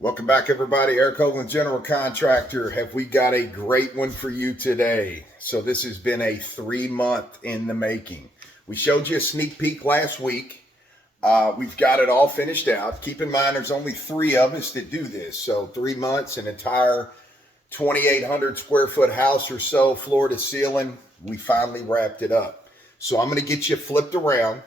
Welcome back, everybody. Eric Hoagland, General Contractor. Have we got a great one for you today? So this has been a 3-month in the making. We showed you a sneak peek last week. We've got it all finished out. Keep in mind, there's only 3 of us that do this. So 3 months, an entire 2,800 square foot house or so, floor to ceiling. We finally wrapped it up. So I'm going to get you flipped around.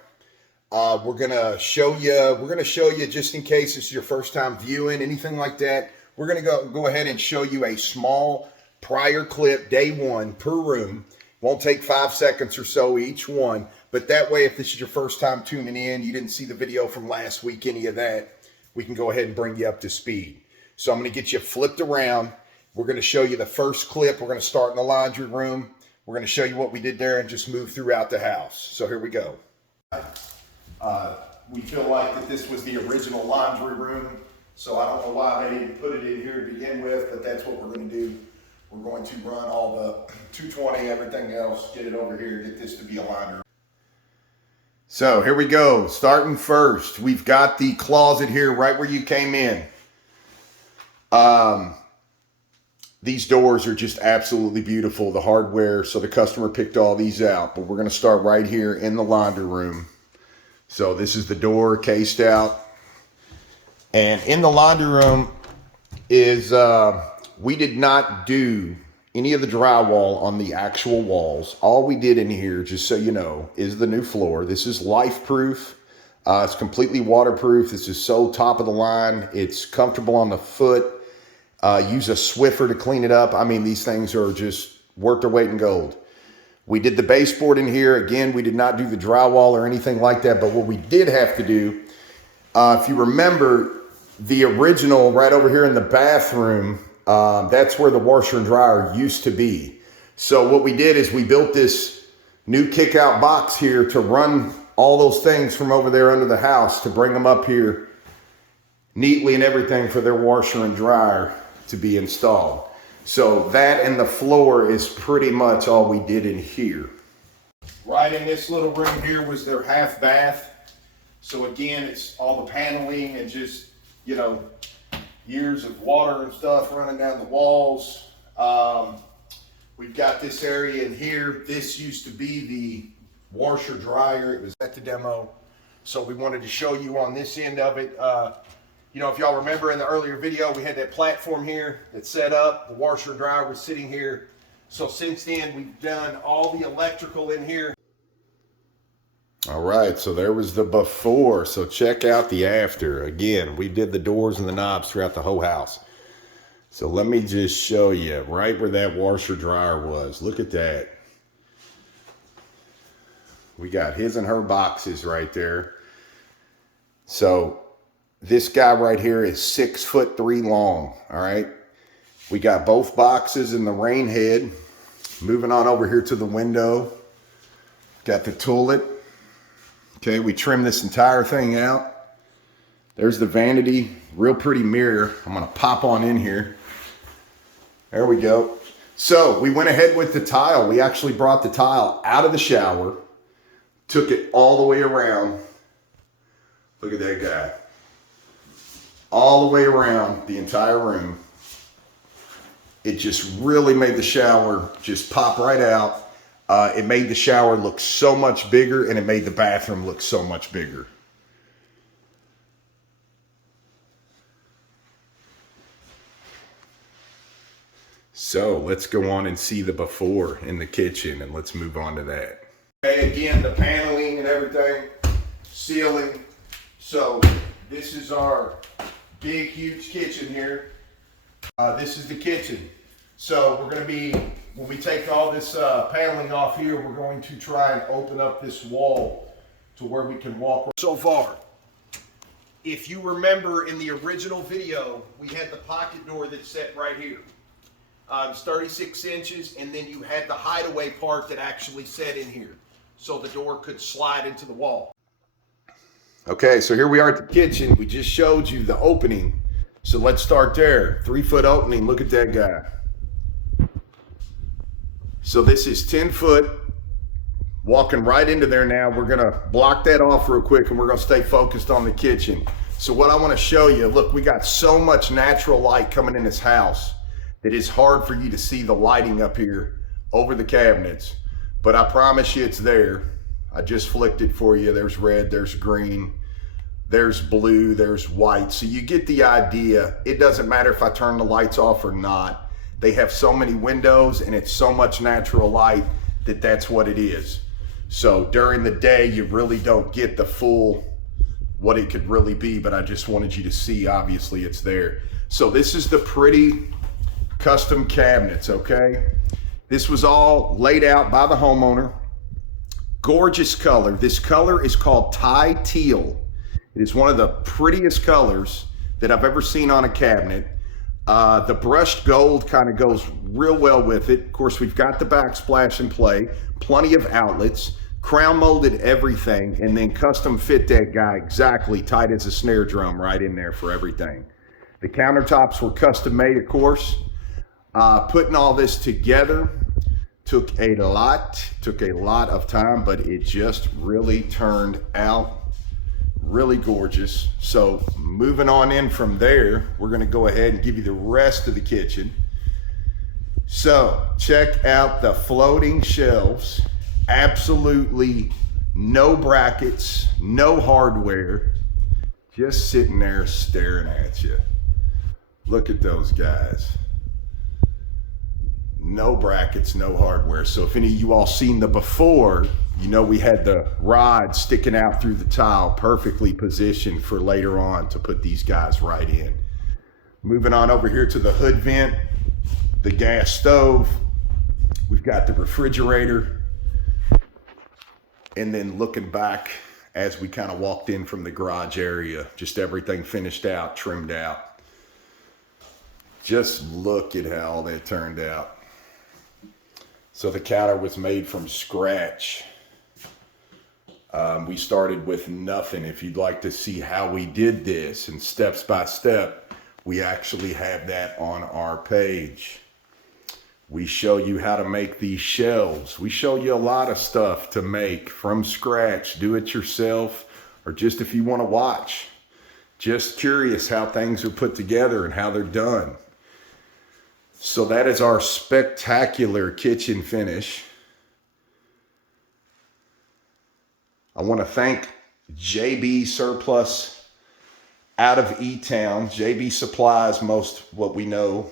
We're gonna show you just in case it's your first time viewing anything like that. We're gonna go ahead and show you a small prior clip, day 1 per room. Won't take 5 seconds or so each one, but that way, if this is your first time tuning in, you didn't see the video from last week, any of that, we can go ahead and bring you up to speed. So I'm gonna get you flipped around. We're gonna show you the first clip. We're gonna start in the laundry room. We're gonna show you what we did there and just move throughout the house. So here we go. We feel like that this was the original laundry room, so I don't know why they didn't put it in here to begin with, but that's what we're going to do. We're going to run all the 220, everything else, get it over here, get this to be a laundry room. So here we go. Starting first, we've got the closet here right where you came in. These doors are just absolutely beautiful, the hardware, so the customer picked all these out, but we're going to start right here in the laundry room. So this is the door cased out, and in the laundry room is, we did not do any of the drywall on the actual walls. All we did in here, just so you know, is the new floor. This is life proof. It's completely waterproof. This is so top of the line. It's comfortable on the foot. Use a Swiffer to clean it up. I mean, these things are just worth their weight in gold. We did the baseboard in here. Again, we did not do the drywall or anything like that, but what we did have to do, if you remember, the original right over here in the bathroom, that's where the washer and dryer used to be. So what we did is we built this new kick-out box here to run all those things from over there under the house, to bring them up here neatly and everything for their washer and dryer to be installed. So that and the floor is pretty much all we did in here. Right in this little room here was their half bath. So again, it's all the paneling and just, you know, years of water and stuff running down the walls. We've got this area in here. This used to be the washer dryer. It was at the demo. So we wanted to show you on this end of it. You know, if y'all remember in the earlier video, we had that platform here that's set up. The washer and dryer was sitting here. So since then, we've done all the electrical in here. All right, so there was the before. So check out the after. Again, we did the doors and the knobs throughout the whole house. So let me just show you right where that washer dryer was. Look at that. We got his and her boxes right there. So this guy right here is 6'3" long. All right. We got both boxes in the rain head. Moving on over here to the window. Got the toilet. Okay. We trimmed this entire thing out. There's the vanity. Real pretty mirror. I'm going to pop on in here. There we go. So we went ahead with the tile. We actually brought the tile out of the shower. Took it all the way around. Look at that guy. All the way around the entire room. It just really made the shower just pop right out. It made the shower look so much bigger, and it made the bathroom look so much bigger. So let's go on and see the before in the kitchen, and let's move on to that. Okay, again, the paneling and everything, ceiling. So this is our big, huge kitchen here. This is the kitchen. So we're going to be, when we take all this paneling off here, we're going to try and open up this wall to where we can walk. So far, if you remember in the original video, we had the pocket door that's set right here. It's 36 inches, and then you had the hideaway part that actually set in here. So the door could slide into the wall. Okay, so here we are at the kitchen. We just showed you the opening. So let's start there. 3-foot opening. Look at that guy. So this is 10 foot. Walking right into there now. We're going to block that off real quick, and we're going to stay focused on the kitchen. So what I want to show you, look, we got so much natural light coming in this house that it's hard for you to see the lighting up here over the cabinets, but I promise you it's there. I just flicked it for you. There's red, there's green, there's blue, there's white. So you get the idea. It doesn't matter if I turn the lights off or not. They have so many windows and it's so much natural light that that's what it is. So during the day, you really don't get the full what it could really be, but I just wanted you to see, obviously it's there. So this is the pretty custom cabinets, okay? This was all laid out by the homeowner. Gorgeous color. This color is called Thai teal. It is one of the prettiest colors that I've ever seen on a cabinet. The brushed gold kind of goes real well with it. Of course, we've got the backsplash in play, plenty of outlets, crown molded everything, and then custom fit that guy exactly tight as a snare drum right in there for everything. The countertops were custom made, of course. Putting all this together took a lot of time, but it just really turned out really gorgeous. So moving on in from there, we're going to go ahead and give you the rest of the kitchen. So check out the floating shelves. Absolutely no brackets, no hardware, just sitting there staring at you. Look at those guys. No brackets, no hardware. So if any of you all seen the before, you know we had the rod sticking out through the tile, perfectly positioned for later on to put these guys right in. Moving on over here to the hood vent, the gas stove, we've got the refrigerator, and then looking back as we kind of walked in from the garage area, just everything finished out, trimmed out. Just look at how all that turned out. So the counter was made from scratch. We started with nothing. If you'd like to see how we did this and steps by step, we actually have that on our page. We show you how to make these shelves. We show you a lot of stuff to make from scratch, do it yourself, or just if you want to watch. Just curious how things are put together and how they're done. So that is our spectacular kitchen finish. I want to thank JB Surplus out of E-Town. JB supplies most what we know.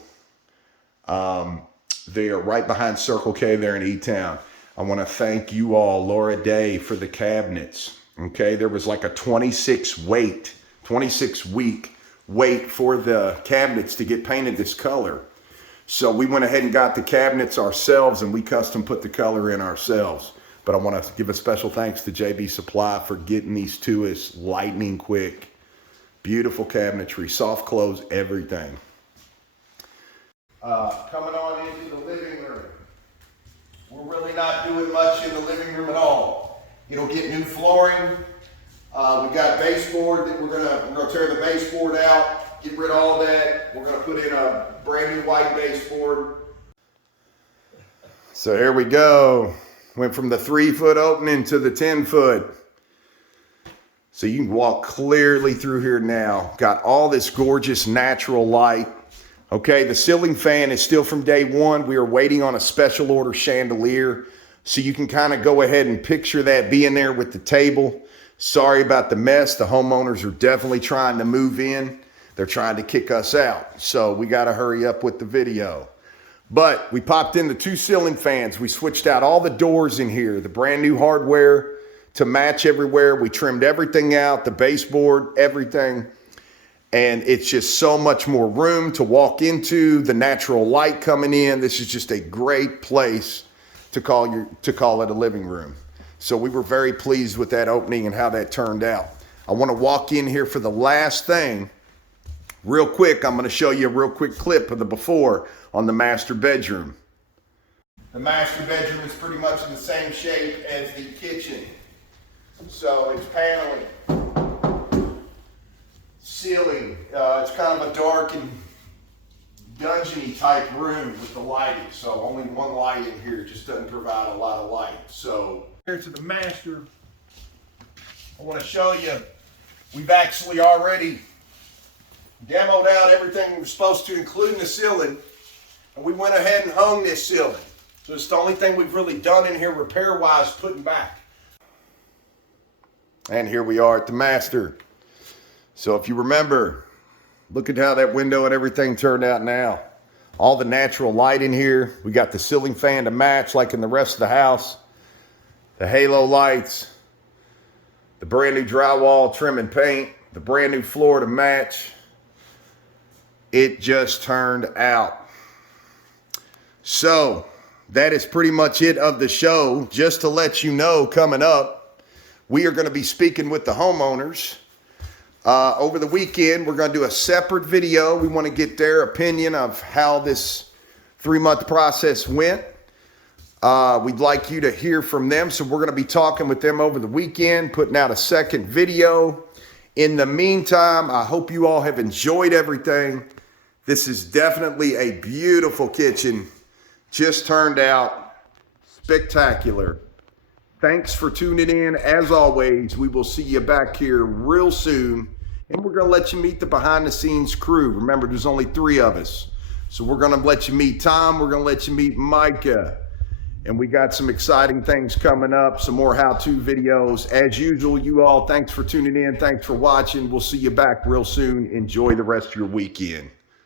They are right behind Circle K there in E-Town. I want to thank you all, Laura Day, for the cabinets. Okay, there was like a 26 week wait for the cabinets to get painted this color. So we went ahead and got the cabinets ourselves and we custom put the color in ourselves. But I want to give a special thanks to JB Supply for getting these to us lightning quick. Beautiful cabinetry, soft close, everything. Coming on into the living room. We're really not doing much in the living room at all. It'll get new flooring. We got baseboard that we're gonna tear the baseboard out, get rid of all that. We're gonna put in a brand new white baseboard. So here we go. Went from the 3-foot opening to the 10-foot. So you can walk clearly through here now. Got all this gorgeous natural light. Okay, the ceiling fan is still from day one. We are waiting on a special order chandelier. So you can kind of go ahead and picture that being there with the table. Sorry about the mess. The homeowners are definitely trying to move in. They're trying to kick us out. So we got to hurry up with the video. But we popped in the 2 ceiling fans. We switched out all the doors in here, the brand new hardware to match everywhere. We trimmed everything out, the baseboard, everything. And it's just so much more room to walk into, the natural light coming in. This is just a great place to call it a living room. So we were very pleased with that opening and how that turned out. I want to walk in here for the last thing. Real quick, I'm going to show you a real quick clip of the before on the master bedroom. The master bedroom is pretty much in the same shape as the kitchen. So it's paneling, ceiling. It's kind of a dark and dungeon-y type room with the lighting. So only one light in here, just doesn't provide a lot of light. So here to the master, I want to show you We've actually already demoed out everything we were supposed to, including the ceiling, and we went ahead and hung this ceiling. So it's the only thing we've really done in here repair-wise, putting back. And here we are at the master. So if you remember, look at how that window and everything turned out now. All the natural light in here. We got the ceiling fan to match like in the rest of the house. The halo lights. The brand new drywall, trim and paint. The brand new floor to match. It just turned out. So that is pretty much it of the show. Just to let you know, coming up, we are going to be speaking with the homeowners. Over the weekend, we're going to do a separate video. We want to get their opinion of how this 3-month process went. We'd like you to hear from them. So we're going to be talking with them over the weekend, putting out a second video. In the meantime, I hope you all have enjoyed everything. This is definitely a beautiful kitchen. Just turned out spectacular. Thanks for tuning in. As always, we will see you back here real soon. And we're going to let you meet the behind the scenes crew. Remember, there's only 3 of us. So we're going to let you meet Tom. We're going to let you meet Micah. And we got some exciting things coming up. Some more how-to videos. As usual, you all, thanks for tuning in. Thanks for watching. We'll see you back real soon. Enjoy the rest of your weekend.